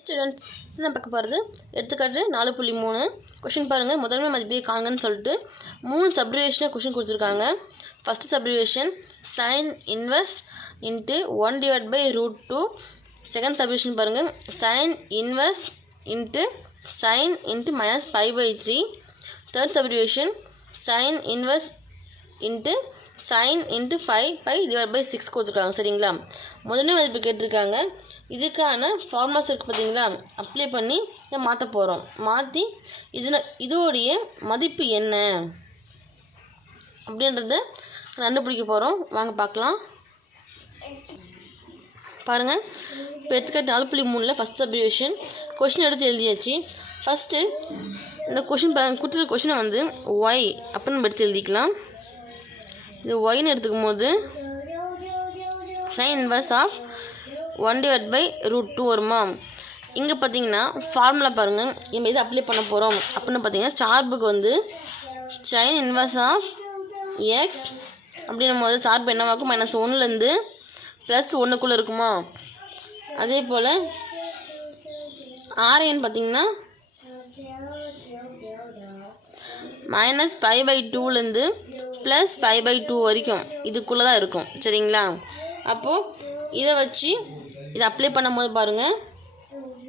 Students என்ன பார்க்க போகிறது எடுத்துக்காட்டு நாலு புள்ளி மூணு. கொஷின் பாருங்கள் முதன்மை மதிப்பை காங்கன்னு சொல்லிட்டு மூணு சப்ரிவேஷனாக கொஷின் கொடுத்துருக்காங்க. First subdivision sine inverse into one divide by root two second subdivision பாருங்கள் sine inverse into sine into minus five by three third subdivision sine inverse into sine into five pi divide by six கொடுத்துருக்காங்க. சரிங்களா? முதன்மை மதிப்பு கேட்டிருக்காங்க. இதுக்கான formulas இருக்குது பார்த்தீங்களா? Apply பண்ணி இதை மாற்ற போகிறோம் மாற்றி இதில் இதோடைய மதிப்பு என்ன? அப்படின்றத கண்டுபிடிக்க போகிறோம் வாங்க பார்க்கலாம். பாருங்கள் இப்போ எடுத்துக்காட்டு நாலு புள்ளி மூணில் ஃபஸ்ட் சப்டிவிஷன் கொஷின் எடுத்து எழுதியாச்சு. ஃபஸ்ட்டு இந்த கொஷின் கொடுத்துருக்க கொஷினை வந்து ஒய் அப்படின்னு நம்ம எடுத்து எழுதிக்கலாம். இது ஒய்னு எடுத்துக்கும் போது sine inverse of one divide by root two வருமா? இங்கே பார்த்தீங்கன்னா ஃபார்முலா பாருங்கள் நம்ம எது அப்ளை பண்ண போகிறோம் அப்படின்னு பார்த்தீங்கன்னா சார்புக்கு வந்து சைன் இன்வர்ஸ் ஆஃப் எக்ஸ் அப்படின்னும் போது சார்பு என்னவாக்கும் மைனஸ் ஒன்றுலேருந்து ப்ளஸ் ஒன்றுக்குள்ளே இருக்குமா? அதே போல் ஆர்என் பார்த்தீங்கன்னா மைனஸ் ஃபைவ் பை டூலேருந்து ப்ளஸ் ஃபைவ் பை டூ வரைக்கும். இதுக்குள்ளே தான் இருக்கும். சரிங்களா? அப்போது இதை வச்சு இதை அப்ளை பண்ணும்போது பாருங்கள்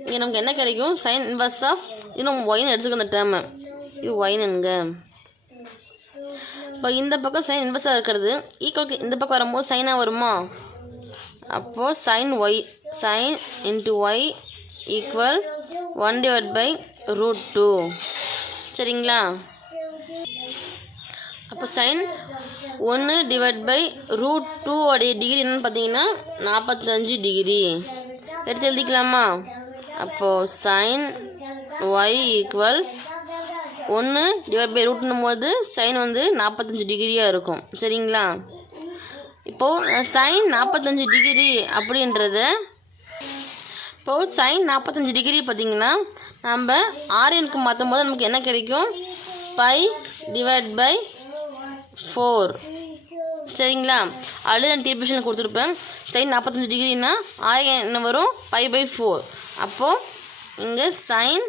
இங்கே நமக்கு என்ன கிடைக்கும்? சைன் இன்வர்ஸ் ஆஃப் இன்னும் ஒயின் எடுத்துக்கோ அந்த டேர்மை இது ஒயினுங்க இப்போ இந்த பக்கம் சைன் இன்வர்ஸாக இருக்கிறது. ஈக்குவலுக்கு இந்த பக்கம் வரும்போது சைனாக வருமா? அப்போது sine y sine into y equal one divide by root two சரிங்களா? அப்போ சைன். ஒன்று டிவைட் பை ரூட் டூ உடைய டிகிரி என்னென்னு பார்த்தீங்கன்னா நாற்பத்தஞ்சு டிகிரி எடுத்து எழுதிக்கலாமா? அப்போது சைன் ஒய் ஈக்குவல் ஒன்று டிவைட் பை ரூட்னும் போது சைன் வந்து நாற்பத்தஞ்சு டிகிரியாக இருக்கும். சரிங்களா? இப்போது சைன் நாற்பத்தஞ்சு டிகிரி அப்படின்றத இப்போது சைன் நாற்பத்தஞ்சு டிகிரி பார்த்தீங்கன்னா நம்ம ஆரியனுக்கு மாற்றும் போது நமக்கு என்ன கிடைக்கும்? பை டிவைட் பை ஃபோர் சரிங்களா? ஆல்ரெடி நான் டிபிஷன் கொடுத்துருப்பேன். சைன் நாற்பத்தஞ்சு டிகிரினா ஆயிரம் என்ன வரும்? பை பை ஃபோர் அப்போது இங்கே சைன்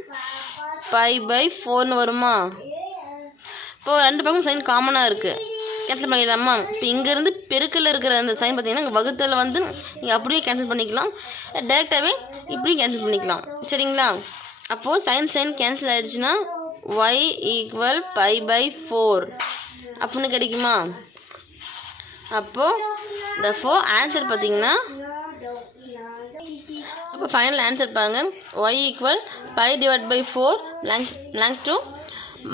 பை பை ஃபோர்னு வருமா? இப்போது ரெண்டு பக்கமும் சைன் காமனாக இருக்குது கேன்சல் பண்ணிடலாமா? இப்போ இங்கேருந்து பெருக்கில் இருக்கிற அந்த சைன் பார்த்தீங்கன்னா இங்கே வகுத்தில் வந்து நீங்கள் அப்படியே கேன்சல் பண்ணிக்கலாம். டேரெக்டாகவே இப்படியும் கேன்சல் பண்ணிக்கலாம். சரிங்களா? அப்போது சைன் சைன் கேன்சல் ஆகிடுச்சுன்னா y equal pi by four அப்படின்னு கிடைக்குமா? அப்போது இந்த ஃபோர் ஆன்சர் பார்த்தீங்கன்னா அப்போ ஃபைனல் ஆன்சர் பாருங்க. Y equal pi divide by four belongs belongs to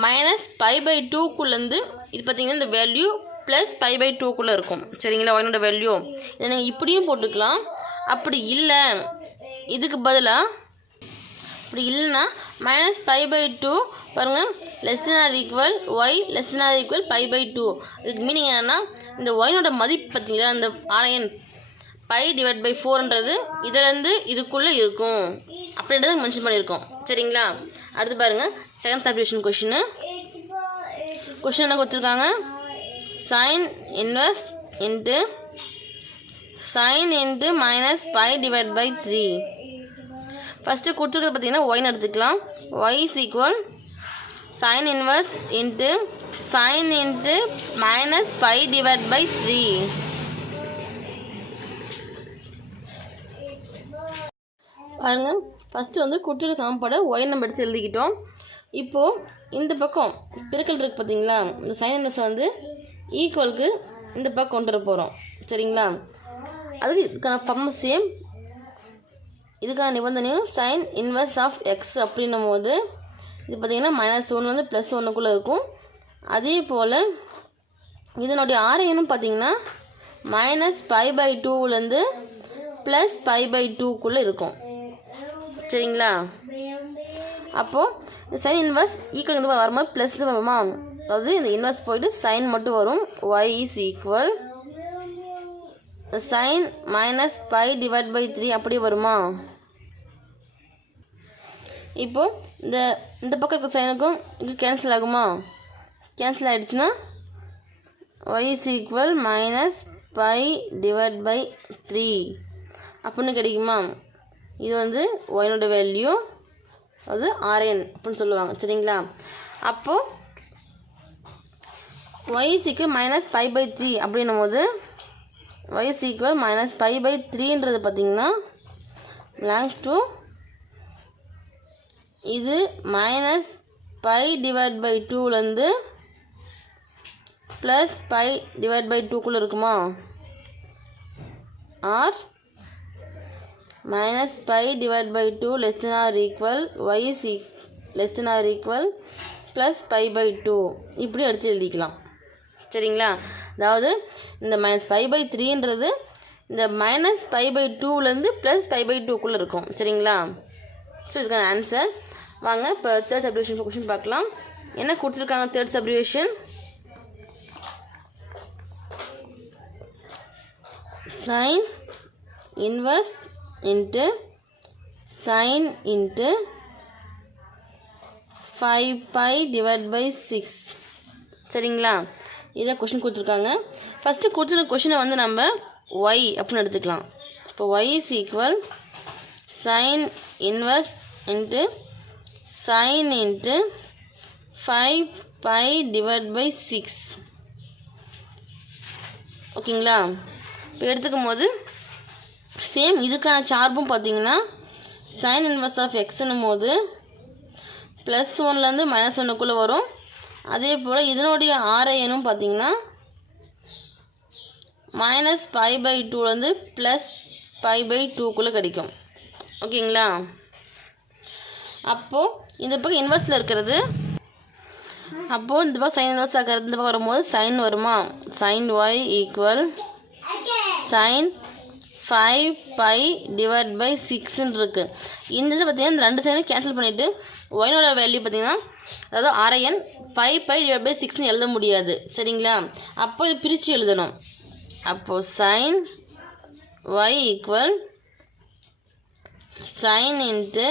minus pi by டூக்குள்ளேருந்து இது பார்த்தீங்கன்னா இந்த வேல்யூ ப்ளஸ் பை பை டூக்குள்ளே இருக்கும். சரிங்களா? ஒயினோட வேல்யூ இதை நீங்கள் இப்படியும் போட்டுக்கலாம். அப்படி இல்லை. இதுக்கு பதிலாக அப்படி இல்லைன்னா மைனஸ் பை பை டூ பாருங்கள் less than or equal y less than or equal pi by two இதுக்கு மீனிங் என்னென்னா இந்த ஒயினோட மதிப்பு பார்த்தீங்களா இந்த ஆரையன் பை டிவைட் பை ஃபோர்ன்றது இதுலேருந்து இதுக்குள்ளே இருக்கும். அப்படின்றத மென்ஷன் பண்ணியிருக்கோம். சரிங்களா? அடுத்து பாருங்கள் செகண்ட் சப்டிவிஷன் கொஷினு கொஷின் என்ன கொடுத்துருக்காங்க? Sine inverse into sine into minus pi divide by three first கொடுத்துருக்கிறது பார்த்தீங்கன்னா ஒய்னு எடுத்துக்கலாம். Y is equal sine inverse into sine into minus pi divide by three பாருங்க. ஃபஸ்ட்டு வந்து குற்றுக்கு சமன்பாடு ஒய் நம்ம எடுத்து எழுதிக்கிட்டோம். இப்போது இந்த பக்கம் பெருக்கல் இருக்குது பார்த்தீங்களா? இந்த சைன் இன்வெர்ஸ் வந்து ஈக்குவலுக்கு இந்த பக்கம் கொண்டு வர போகிறோம் சரிங்களா? அதுக்கு இதுக்கான சேம் இதுக்கான நிபந்தனையும் சைன் இன்வெர்ஸ் ஆஃப் எக்ஸ் அப்படின்னும் போது இது பார்த்திங்கன்னா மைனஸ் ஒன்று வந்து ப்ளஸ் ஒன்றுக்குள்ளே இருக்கும். அதே போல் இதனுடைய ஆரையனும் பார்த்திங்கன்னா மைனஸ் ஃபைவ் பை டூவிலேருந்து ப்ளஸ் ஃபைவ் பை டூக்குள்ளே இருக்கும். சரிங்களா? அப்போது சைன் இன்வெர்ஸ் ஈக்குவல் வந்து வரும்போது ப்ளஸ் வருமா? அதாவது இந்த இன்வெர்ஸ் போயிட்டு சைன் மட்டும் வரும். Y is equal sine minus five divide by three அப்படி வருமா? இப்போ இந்த இந்த பக்கம் இருக்க சைனுக்கும் இங்கே கேன்சல் ஆகுமா? கேன்சல் ஆகிடுச்சுன்னா y is equal minus five divide by three அப்படின்னு கிடைக்குமா? இது வந்து ஒயினோட வேல்யூ அது ஆர்என் அப்படின்னு சொல்லுவாங்க சரிங்களா? அப்போது y minus pi by three அப்படின்னும் போது y equal minus pi by த்ரீன்றது பார்த்தீங்கன்னா பிலாங்ஸ் டூ இது மைனஸ் பை டிவைட் பை டூலேருந்து ப்ளஸ் பை டிவைட் பை டூக்குள்ளே இருக்குமா? Or minus pi divide by two less then or equal y is less then or equal plus pi by two இப்படி எடுத்து எழுதிக்கலாம். சரிங்களா? அதாவது இந்த மைனஸ் ஃபைவ் பை த்ரீன்றது இந்த மைனஸ் ஃபைவ் பை டூலேருந்து ப்ளஸ் ஃபைவ் பை டூக்குள்ளே இருக்கும். சரிங்களா? ஸோ இதுக்கான ஆன்சர் வாங்க இப்போ தேர்ட் சப்ரிவேஷன் கொஷின் பார்க்கலாம். என்ன கொடுத்துருக்காங்க third subdivision sine inverse into sine into five pi divide by six சரிங்களா? இதை கொஷின் கொடுத்துருக்காங்க. ஃபஸ்ட்டு கொடுத்துருக்க கொஷினை வந்து நம்ம ஒய் அப்படின்னு எடுத்துக்கலாம். இப்போ y is equal sine inverse into sine into five pi divide by six ஓகேங்களா? இப்போ எடுத்துக்கும் போது சேம் இதுக்கான சார்பும் பார்த்தீங்கன்னா சைன் இன்வர்ஸ் ஆஃப் எக்ஸ்னும் போது ப்ளஸ் ஒன்லேருந்து மைனஸ் ஒன்றுக்குள்ளே வரும். அதே போல் இதனுடைய ஆர்ஐஎனும் பார்த்தீங்கன்னா மைனஸ் பை பை டூலேருந்து ப்ளஸ் பை பை டூக்குள்ளே கிடைக்கும். ஓகேங்களா? அப்போது இந்த பக்கம் இன்வெர்ஸில் இருக்கிறது. அப்போது இந்த பக்கம் சைன் இன்வெர்ஸ் ஆகிறது இந்த பக்கம் வரும்போது சைன் வருமா? Sine y equal sine five pi divide by சிக்ஸ்ன்னு இருக்குது இந்த இது பார்த்தீங்கன்னா இந்த ரெண்டு சைனும் கேன்சல் பண்ணிவிட்டு ஒயினோட வேல்யூ பார்த்தீங்கன்னா அதாவது ஆரையன் ஃபைவ் பை டிவைட் பை சிக்ஸ்னு எழுத முடியாது. சரிங்களா? அப்போ இது பிரித்து எழுதணும். அப்போது sine y equal sine into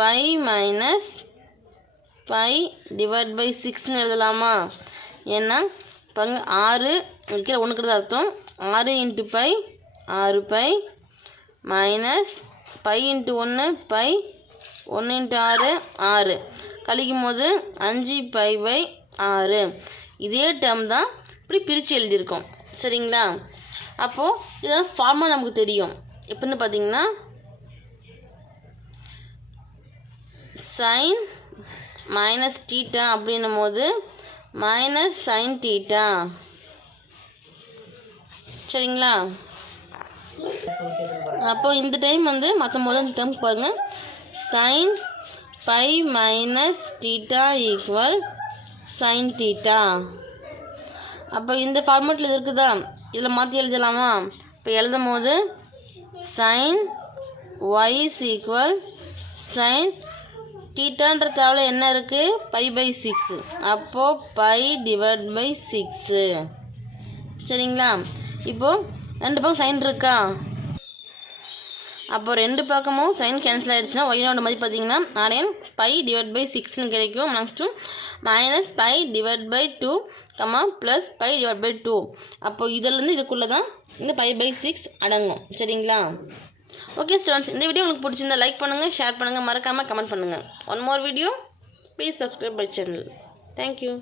pi minus pi divide by சிக்ஸ்னு எழுதலாமா? ஏன்னா பங்கு ஆறு கீழே ஒன்றுக்கிறது அர்த்தம்? ஆறு இன்ட்டு பை ஆறு பை மைனஸ் பை இன்ட்டு ஒன்று பை ஒன்று இன்ட்டு ஆறு ஆறு. கழிக்கும் போது அஞ்சு பை பை ஆறு. இதே டேர்ம் தான் இப்படி பிரித்து எழுதியிருக்கோம். சரிங்களா? அப்போது இதெல்லாம் ஃபார்மாக நமக்கு தெரியும். எப்படின்னு பார்த்தீங்கன்னா சைன் மைனஸ் டீட்டா அப்படின்னும் போது மைனஸ் சைன் டீட்டா சரிங்களா? அப்போ இந்த டைம் வந்து மற்ற முதல் டைம் பாருங்கள் sine pi minus theta equal sine theta அப்போ இந்த ஃபார்மேட்டில் இருக்குதா? இதில் மாற்றி எழுதலாமா? இப்போ எழுதும் போது sine y is equal sine டீட்டான்ற தவிர என்ன இருக்குது பை பை சிக்ஸு அப்போது பை டிவைட் பை சிக்ஸு சரிங்களா? இப்போது ரெண்டு பக்கம் சைன் இருக்கா? அப்போ ரெண்டு பக்கமும் சைன் கேன்சல் ஆகிடுச்சுன்னா ஒய்னோட மதிப்பு பார்த்தீங்கன்னா ஆர்என் பை டிவைட் பை சிக்ஸ்னு கிடைக்கும். Next to minus pi divide by two comma plus pi divide by two அப்போ இதிலேருந்து இதுக்குள்ளே தான் இந்த பை பை சிக்ஸ் அடங்கும். சரிங்களா? ஓகே ஸ்டூடெண்ட்ஸ் இந்த வீடியோ உங்களுக்கு பிடிச்சிருந்தா லைக் பண்ணுங்கள் ஷேர் பண்ணுங்கள் மறக்காமல் கமெண்ட் பண்ணுங்கள் one more video please subscribe by channel thank you